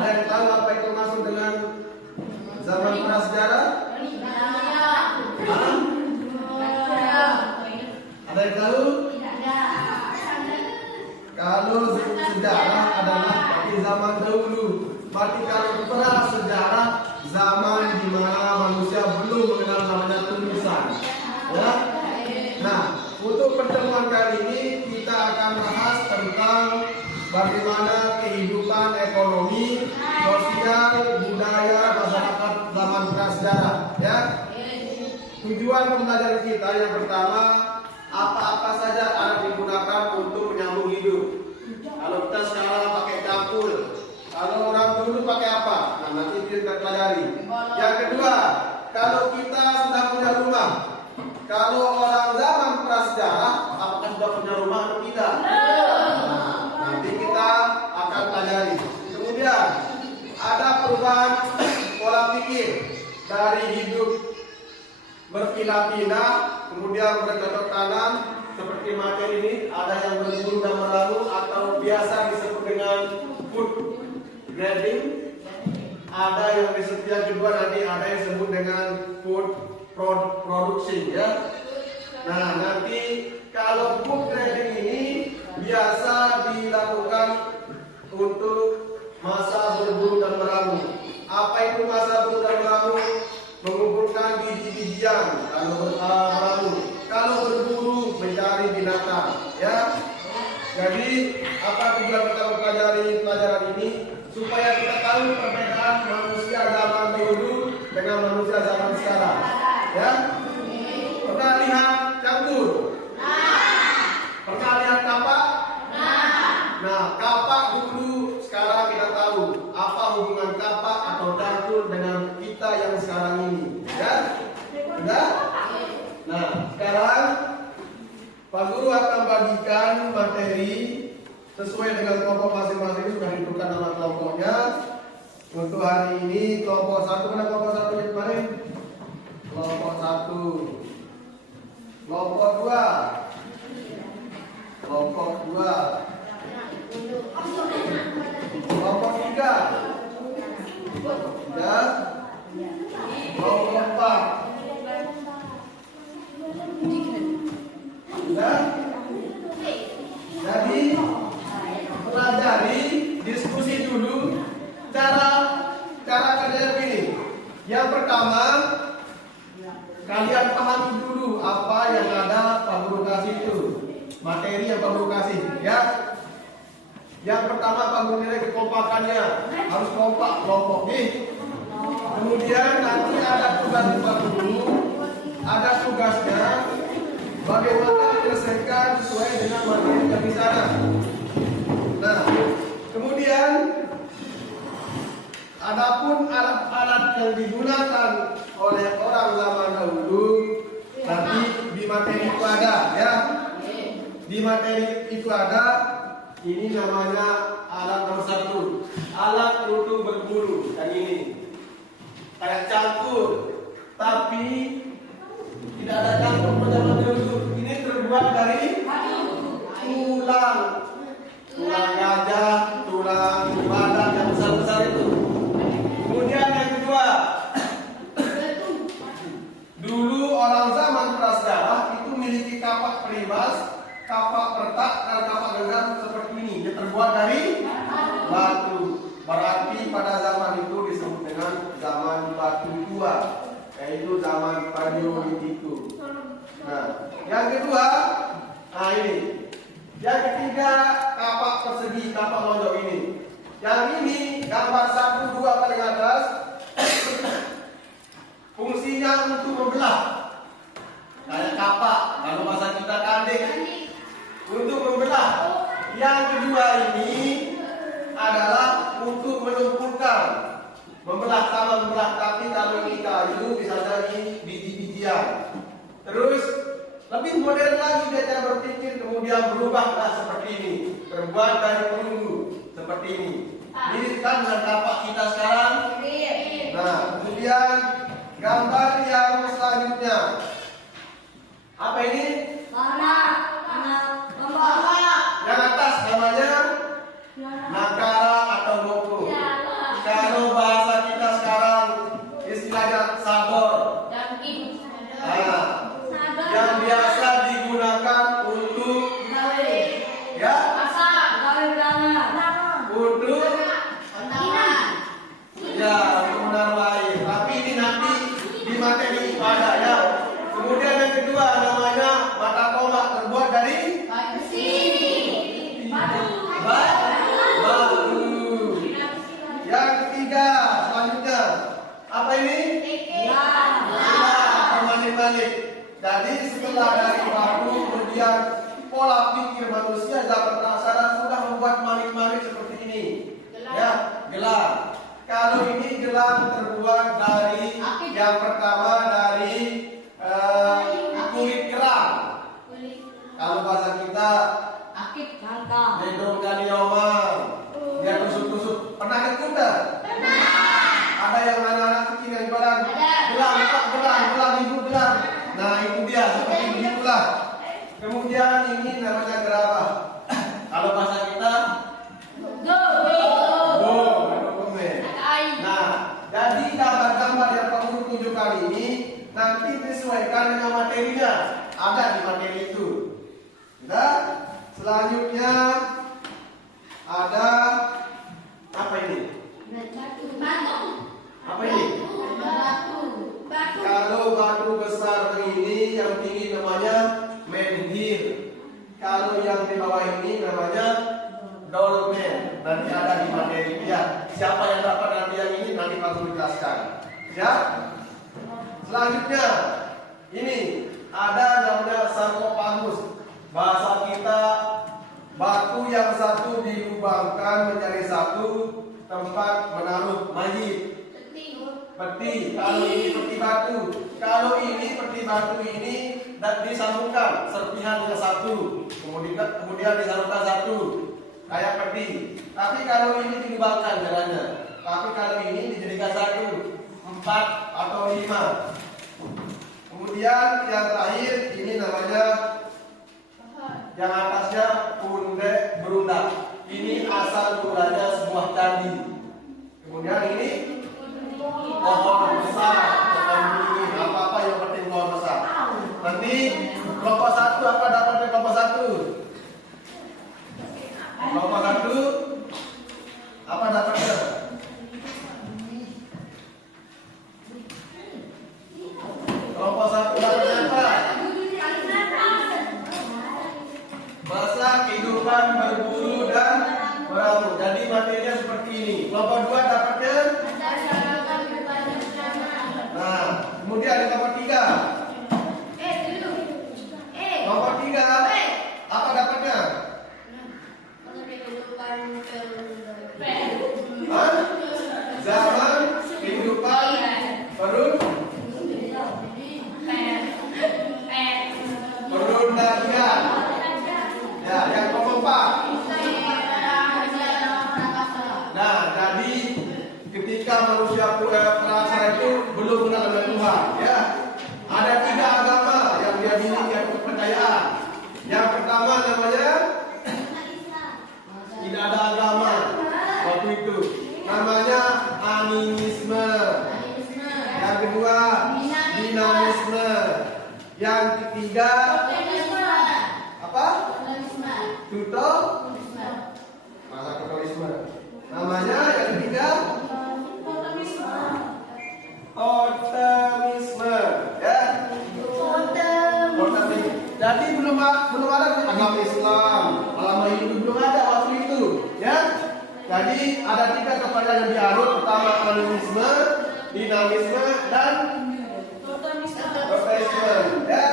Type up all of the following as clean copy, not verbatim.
Ada yang tahu apa itu maksud dengan zaman prasejarah? Ada yang tahu? Kalau sejarah adalah di zaman dahulu. Berarti kalau prasejarah zaman di mana manusia belum mengenal namanya tulisan. Ya? Nah, untuk pertemuan kali ini kita akan bahas tentang bagaimana kehidupan ekonomi, sosial, budaya masyarakat zaman prasejarah. Ya. Tujuan pembelajaran kita yang pertama, apa-apa saja alat digunakan untuk menyambung hidup. Kalau kita sekarang pakai cangkul, kalau orang dulu pakai apa? Nah, nanti kita pelajari. Yang kedua, kalau kita sudah punya rumah, kalau orang zaman prasejarah, apakah sudah punya rumah atau tidak? Nah, nanti kita akan pelajari. Kemudian ada perubahan pola pikir dari hidup berpindah-pindah, kemudian bercocok tanam seperti materi ini. Ada yang berburu dan meramu atau biasa disebut dengan food grading. Ada yang disebut yang kedua nanti ada yang disebut dengan food produksi, ya. Nah, nanti kalau food grading ini biasa dilakukan untuk masa berburu dan meramu. Apa itu masa berburu dan meramu? Mengumpulkan biji-bijian kalau meramu. Kalau berburu mencari binatang, ya. Jadi apa tujuan kita mempelajari pelajaran ini? Supaya kita tahu perbedaan manusia zaman dahulu dengan manusia zaman sekarang. Ya. Pernah lihat cangkul? Pernah lihat kapak? Nah, kapak dulu sekarang kita tahu apa hubungan kapak atau cangkul dengan kita yang sekarang ini. Ya? Sudah? Nah, sekarang Pak Guru akan bagikan materi sesuai dengan kelompok masing-masing. Sudah ditentukan nama kelompoknya. Untuk hari ini kelompok 1, mana kelompok 1 yang kemarin? Kelompok 1. Kelompok 2. Kelompok 2. Kelompok 3. Kelompok 3. Kelompok 4. Sudah? Jadi pelajari, diskusi dulu cara kerja begini. Yang pertama, kalian pahami dulu apa yang ada Pak Guru kasih itu, materi yang Pak Guru kasih, ya. Yang pertama Pak Guru nilai kekompakannya, harus kompak kelompok nih. Kemudian nanti ada tugas Pak Guru, ada tugasnya bagaimana menyelesaikan sesuai dengan materi yang di sana. Nah, kemudian adapun alat-alat yang digunakan oleh orang zaman dahulu nanti di materi itu ada, ya. Di materi itu ada. Ini namanya alat nomor 1, alat untuk berburu. Dan ini kayak cangkul, tapi tidak ada cangkul pada zaman dahulu. Ini terbuat dari tulang gajah, tulang badan yang besar-besar itu. Kemudian yang kedua, dulu orang zaman prasejarah itu memiliki kapak perimas, kapak pertak, dan kapak genggam seperti ini. Dia terbuat dari batu. Berarti pada zaman itu disebut dengan zaman batu tua, yaitu zaman Paleolitikum. Nah, yang kedua, nah ini. Yang ketiga, kapak persegi, kapak lonjong ini. Yang ini gambar 1, 2 paling atas. Fungsinya untuk membelah. Kayak kapak, kalau bahasa kita kandeng. Untuk membelah. Yang kedua ini adalah untuk melumpurkan. Membelah sama membelah, tapi kalau ini kayu bisa jadi biji-bijian. Terus lebih modern lagi dia cara berpikir, kemudian berubahlah seperti ini, terbuat dari perunggu seperti ini. Mirip kan dengan kapak kita sekarang. Nah, kemudian gambar yang selanjutnya apa ini? Yang atas namanya nakara atau moko. Gendong kali omang. Dia tusuk-tusuk. Pernah ikut tak? Ada yang anak-anak kecil yang belang, Pak, belang, ibu belang. Nah itu dia, seperti begitulah. Kemudian ini namanya gerabah. Kalau bahasa kita, nah, jadi gambar-gambar yang Pak Guru tunjukkan ini nanti disesuaikan dengan materinya. Ada di materi itu. Nah, selanjutnya ada apa ini? Apa ini? Kalau batu besar ini yang tinggi namanya menhir. Kalau yang di bawah ini namanya dolmen. Nanti ada di materi dia. Siapa yang dapat nanti yang ini nanti Pak Guru jelaskan. Ya. Selanjutnya ini ada namanya sarkofagus. Bahasa kita batu yang satu dilubangkan menjadi satu tempat menaruh mayit. Peti, kalau ini peti batu. Kalau ini peti batu ini disambungkan serpihan ke satu, kemudian disambungkan satu kayak peti. Tapi kalau ini dilubangkan jalannya. Tapi kalau ini dijadikan satu, 4 atau 5. Kemudian yang terakhir ini namanya yang atasnya punde berundak. Ini asal mulanya sebuah candi. Kemudian ini pohon besar, pohon tinggi, apa-apa yang penting pohon besar. Nanti kelompok 1 apa dapatnya kelompok 1? Kelompok 1 apa dapatnya? Kelompok 1 dapatnya apa? Masa kehidupan berburu dan meramu. Jadi materinya seperti ini. Kelompok 2 dapatnya? Nah, kemudian di kelompok 3. Kelompok 3 apa dapatnya? Zaman kehidupan perundagian. Ya, yang kelompok 4. Nah, jadi ketika manusia praksara itu belum mengenal dengan Tuhan, ya. Ada 3 agama yang dia miliki kepercayaan. Yang pertama namanya tidak ada agama waktu itu. Namanya animisme. Yang kedua dinamisme. Yang ketiga apa? Masa totemisme. Namanya yang ketiga totemisme. Ya. Totemisme. Jadi belum ada agama Islam, agama Hindu belum ada waktu itu, ya. Jadi ada 3 kepercayaan yang dianut, pertama animisme, dinamisme, dan totemisme. Ya.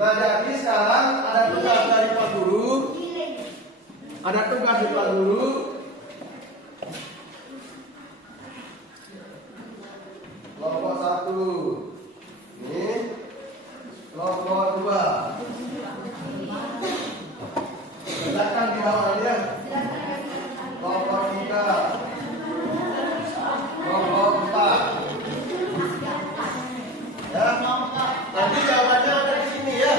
Nah, jadi sekarang ada tugas dari Pak Guru. Ada tugas dari Pak Guru. Kelompok 1. Ini. Kelompok 2. Silakan di bawah dia. Kelompok 3. Kelompok 4. Ya. Nanti jawabannya ada di sini ya.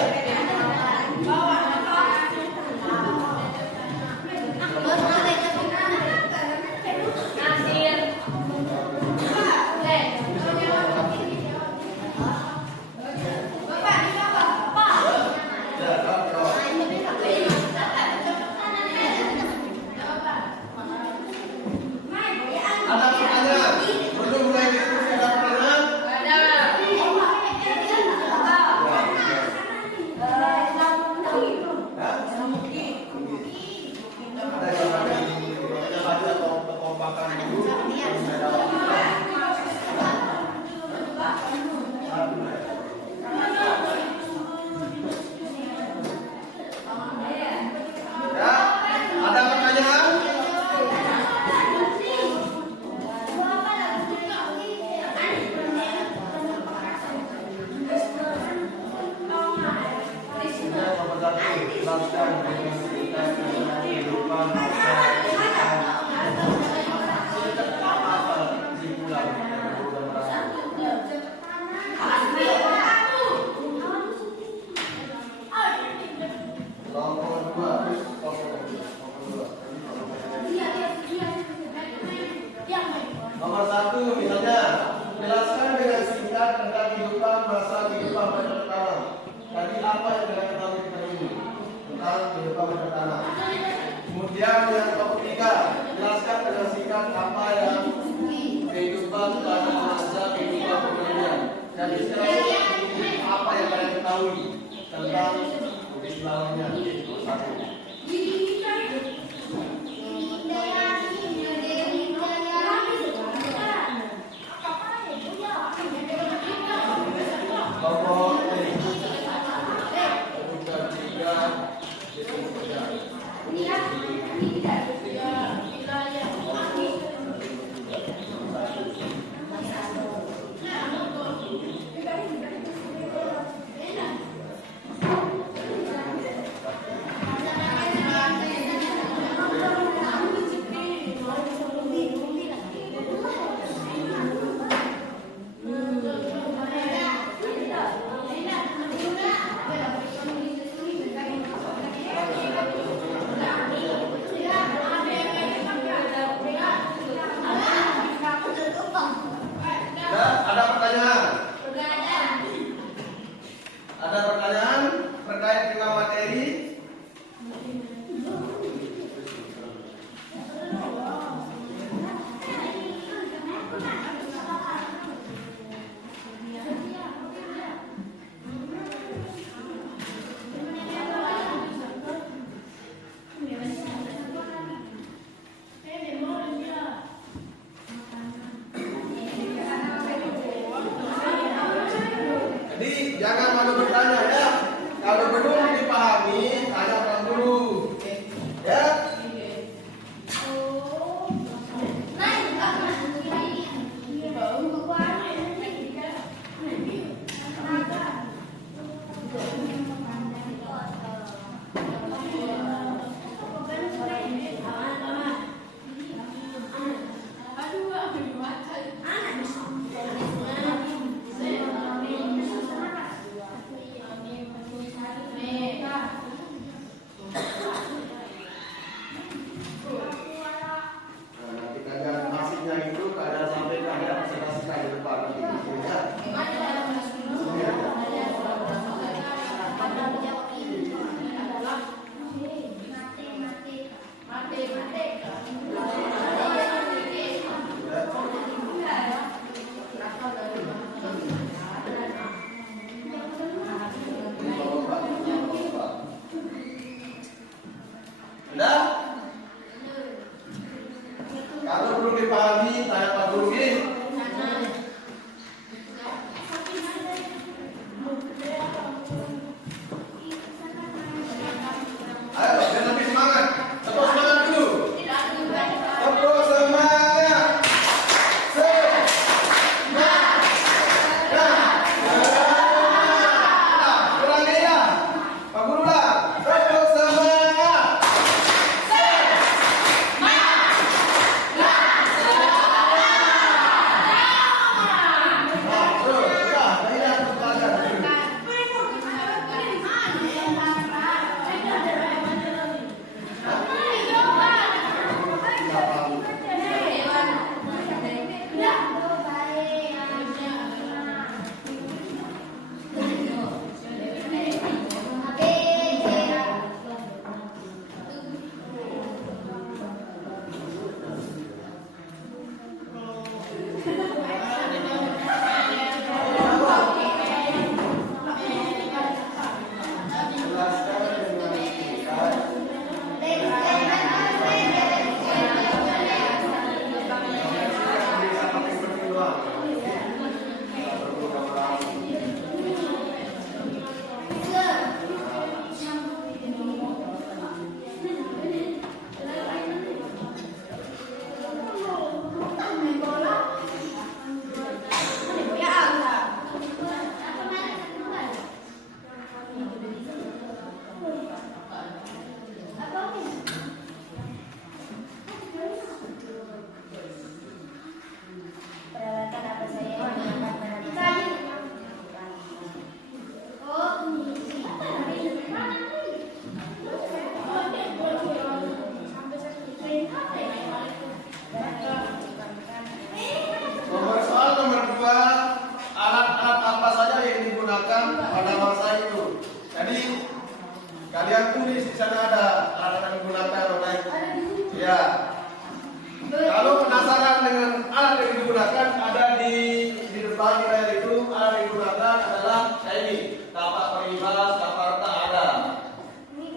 Kemudian yang ketiga, jelaskan dengan singkat apa yang kehidupan pada masa kehidupan perjanjian. Jadi sekarang apa yang kalian ketahui tentang istilahnya? Satu. Ada pertanyaan terkait dengan materi? Jadi jangan malu bertanya ya. Kalau belum dipahami, tanya orang dulu. Ya. Kalau belum dipahami, tanya Pak Guru ini. Ayo, biar lebih semangat. Tepuk semangat dulu. Tepuk semangat. Ulangi ya, Pak Guru lah. Tepuk semangat. Ya. Kalau penasaran dengan alat yang digunakan, ada di depan kita itu alat yang digunakan adalah kayak ini. Tapak peribas, tapak retak ada.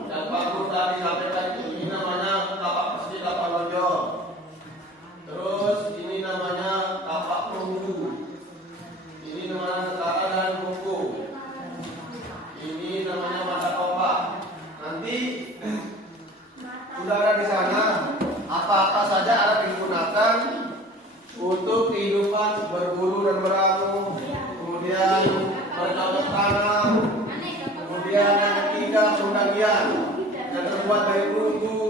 Dan Pak Guru tadi sampaikan ini namanya tapak persegi, tapak lonjong. Terus ini namanya tapak perunggu. Ini namanya setara dan buku. Ini namanya mata kompak. Nanti sudah ada di sana apa-apa saja alat yang digunakan untuk kehidupan berburu dan beramu, kemudian bercocok tanam, kemudian yang ketiga pendagian yang terbuat dari perunggu.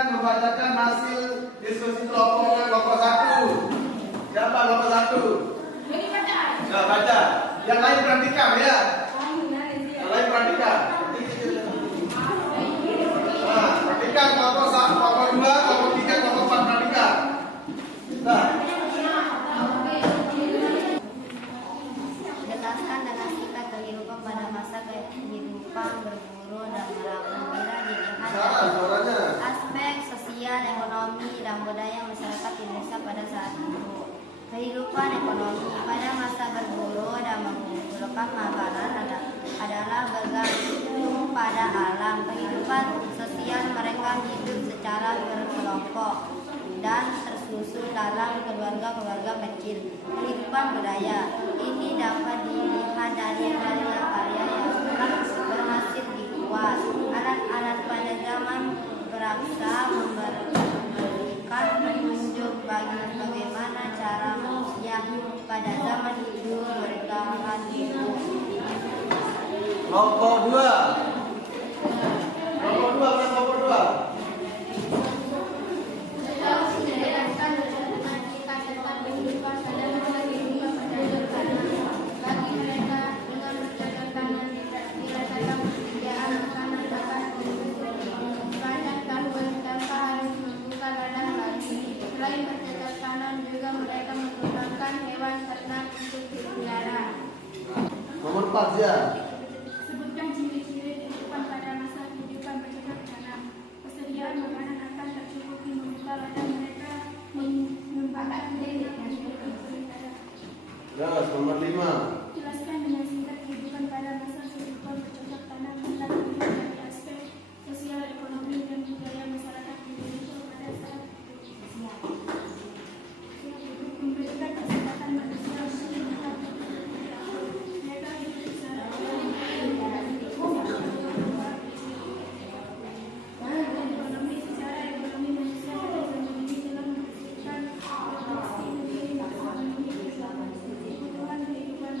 Membacakan hasil diskusi kelompok kelompok 1. Siapa kelompok 1? Nah, baca. Yang lain perhatikan ya. Yang lain perhatikan. Nah, perhatikan kelompok 1, kelompok 2, kelompok 3, kelompok 4 perhatikan. Nah. Jelaskan dengan singkat kehidupan pada masa kehidupan berburu dan beramu bila dilihat dari aspek sosial, ekonomi, dan budaya masyarakat Indonesia pada saat itu. Kehidupan ekonomi pada masa berburu dan mengumpulkan makanan adalah bergantung pada alam. Kehidupan sosial mereka hidup secara berkelompok dan tersusun dalam keluarga-keluarga kecil. Kehidupan budaya ini dapat dilihat dari karya-karya yang telah berhasil dibuat. Alat-alat pada zaman beraksa memberikan petunjuk bagaimana cara manusia pada zaman itu bertahan hidup. Kelompok 2. Kelompok 2, kelompok 2. Selain bercocok tanam, juga mereka menggunakan hewan ternak untuk dipelihara. Nomor 4 ya. Sebutkan ciri-ciri kehidupan pada masa kehidupan bercocok tanam. Persediaan makanan akan tercukupi membuka ladang mereka menyumbangkan diri dan juga berpelihara. Yes, nomor 5. Jelaskan dengan singkat kehidupan pada masa kehidupan bercocok tanam tentang kehidupan dari aspek sosial, ekonomi, dan budaya masyarakat Indonesia pada saat itu. Memberikan kesempatan manusia untuk hidup. Mereka hidup secara ekonomi. Secara ekonomi manusia pada zaman ini telah menghasilkan produksi sendiri untuk memenuhi kebutuhan kehidupan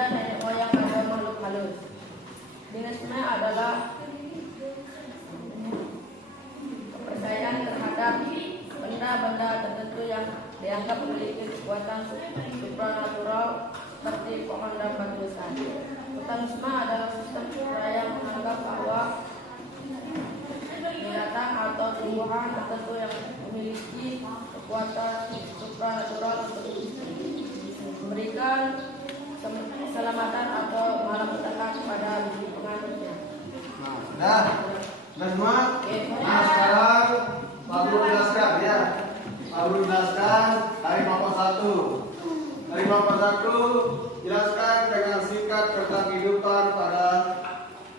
ada nenek moyang, ada makhluk halus. Dinisme adalah kepercayaan terhadap benda-benda tertentu yang dianggap memiliki kekuatan supranatural seperti pohon dan batu-batuan. Totemisme adalah sistem percaya yang menganggap bahwa binatang atau tumbuhan tertentu yang memiliki kekuatan supranatural untuk memberikan keselamatan atau malapetaka kepada penganutnya. Nah, semua. Nah, sekarang Pak Guru jelaskan ya. Pak Guru jelaskan dari nomor 1. Dari nomor 1 jelaskan dengan singkat tentang kehidupan pada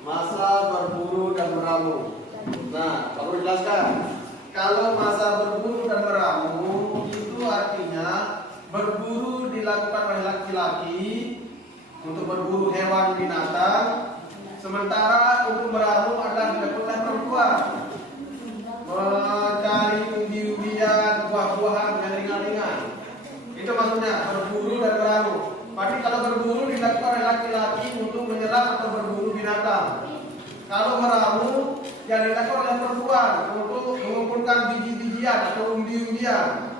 masa berburu dan meramu. Nah, Pak Guru jelaskan. Kalau masa berburu dan meramu itu artinya berburu dilakukan oleh laki-laki untuk berburu hewan binatang, sementara untuk meramu adalah dilakukan oleh perempuan. Mencari umbi-umbian, buah-buahan dengan ringan-ringan. Itu maksudnya berburu dan meramu. Berarti kalau berburu dilakukan oleh laki-laki untuk menyerang atau berburu binatang. Kalau meramu yang dilakukan oleh perempuan untuk mengumpulkan biji-bijian atau umbi-umbian.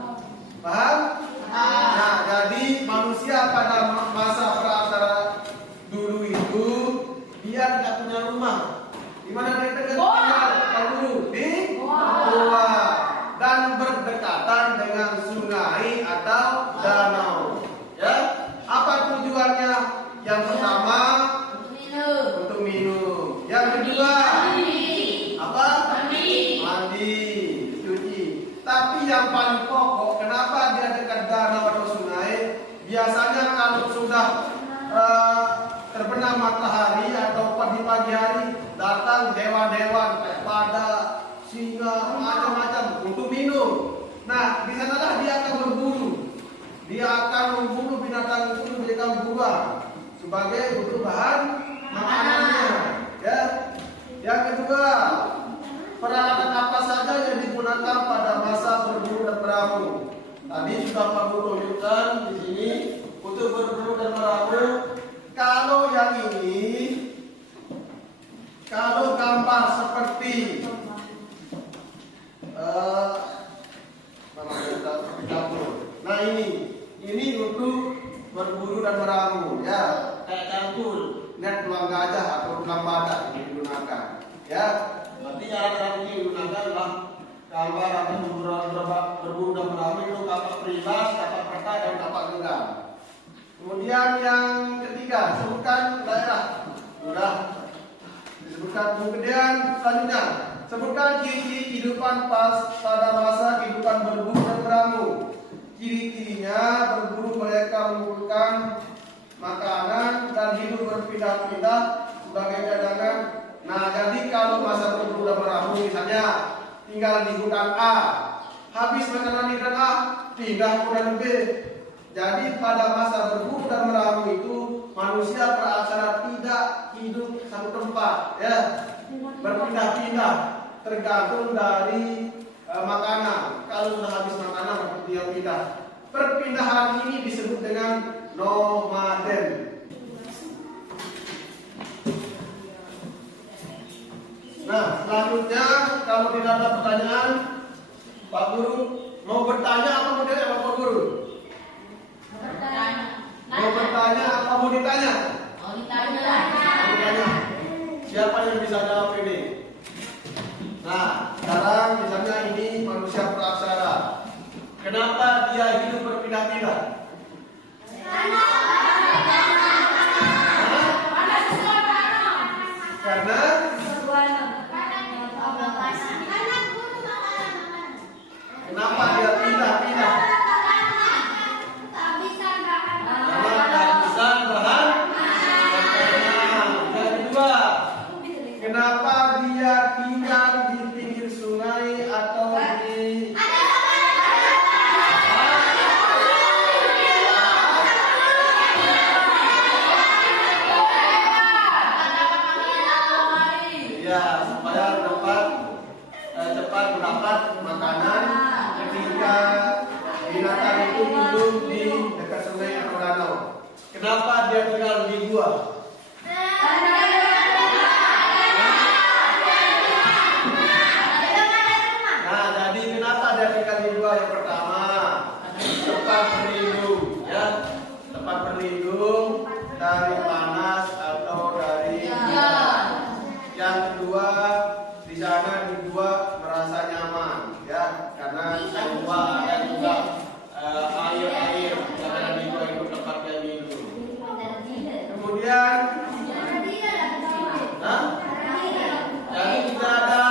Paham? Nah, jadi manusia pada masa praksara dulu itu dia tidak punya rumah. Di mana dia tinggal? Dulu di gua dan berdekatan dengan sungai atau danau. Ya, apa tujuannya? Yang pertama untuk minum. Yang kedua apa? Mandi, cuci. Tapi yang paling pokok, kenapa dia dekat danau atau sungai? Biasanya kalau sudah terbenam matahari atau pagi hari datang hewan-hewan kayak pada, singa, macam-macam untuk minum. Nah, di sanalah dia akan berburu. Dia akan memburu binatang itu menjadikan buruan sebagai untuk bahan makanannya. Ya. Yang kedua, peralatan apa saja yang digunakan pada masa berburu dan meramu? Tadi sudah Pak Guru tunjukkan di sini untuk berburu dan meramu. Kalau yang ini, kalau gambar seperti nah ini untuk berburu dan meramu, ya, kayak cangkul, net tulang gajah atau tulang badak ini digunakan, ya. Berarti alat-alat ini digunakan adalah gambar atau berburu dan meramu itu kapal peribas, kapal peta, dan kapal genggam. Kemudian yang ketiga, sebutkan daerah. Sudah disebutkan. Kemudian selanjutnya, sebutkan ciri-ciri kehidupan pada masa kehidupan berburu dan meramu. Ciri-cirinya berburu mereka mengumpulkan makanan dan hidup berpindah-pindah sebagai cadangan. Nah, jadi kalau masa berburu dan meramu misalnya tinggal di hutan A, habis makanan di hutan A, pindah ke hutan B. Jadi pada masa berburu dan meramu itu manusia peraksara tidak hidup satu tempat, ya, berpindah-pindah tergantung dari makanan. Kalau sudah habis makanan, dia pindah. Perpindahan ini disebut dengan nomaden. Nah, selanjutnya kalau tidak ada pertanyaan, Pak Guru mau bertanya apa mau ditanya Pak Guru? Mau bertanya apa mau ditanya? Mau ditanya. Siapa yang bisa jawab ini? Nah, sekarang misalnya ini manusia praksara. Kenapa dia hidup berpindah-pindah? Karena kenapa dia pindah-pindah? Karena kehabisan bahan makanan. Yang kedua, kenapa dia tinggal di pinggir sungai atau di ya, supaya dapat cepat mendapat makanan ketika binatang itu hidup di dekat sungai atau danau. Kenapa dia tinggal di dua? Nah, jadi kenapa ada dikali dua? Yang pertama, tempat berlindung, ya, tempat berlindung dari panas atau dari hujan. Yang kedua, di sana dibuat merasa nyaman, ya, karena yang kedua ada juga air yang ada di dua itu tempatnya minum. Kemudian, jadi tidak ada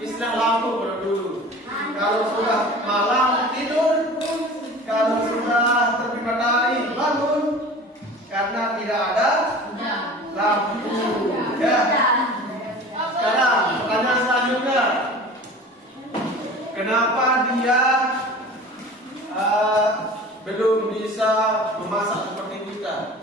istilah lampu pada dulu. Kalau sudah malam tidur, kalau sudah terbit matahari bangun, karena tidak ada lampu. Ya. Sekarang pertanyaan selanjutnya, kenapa dia belum bisa memasak seperti kita?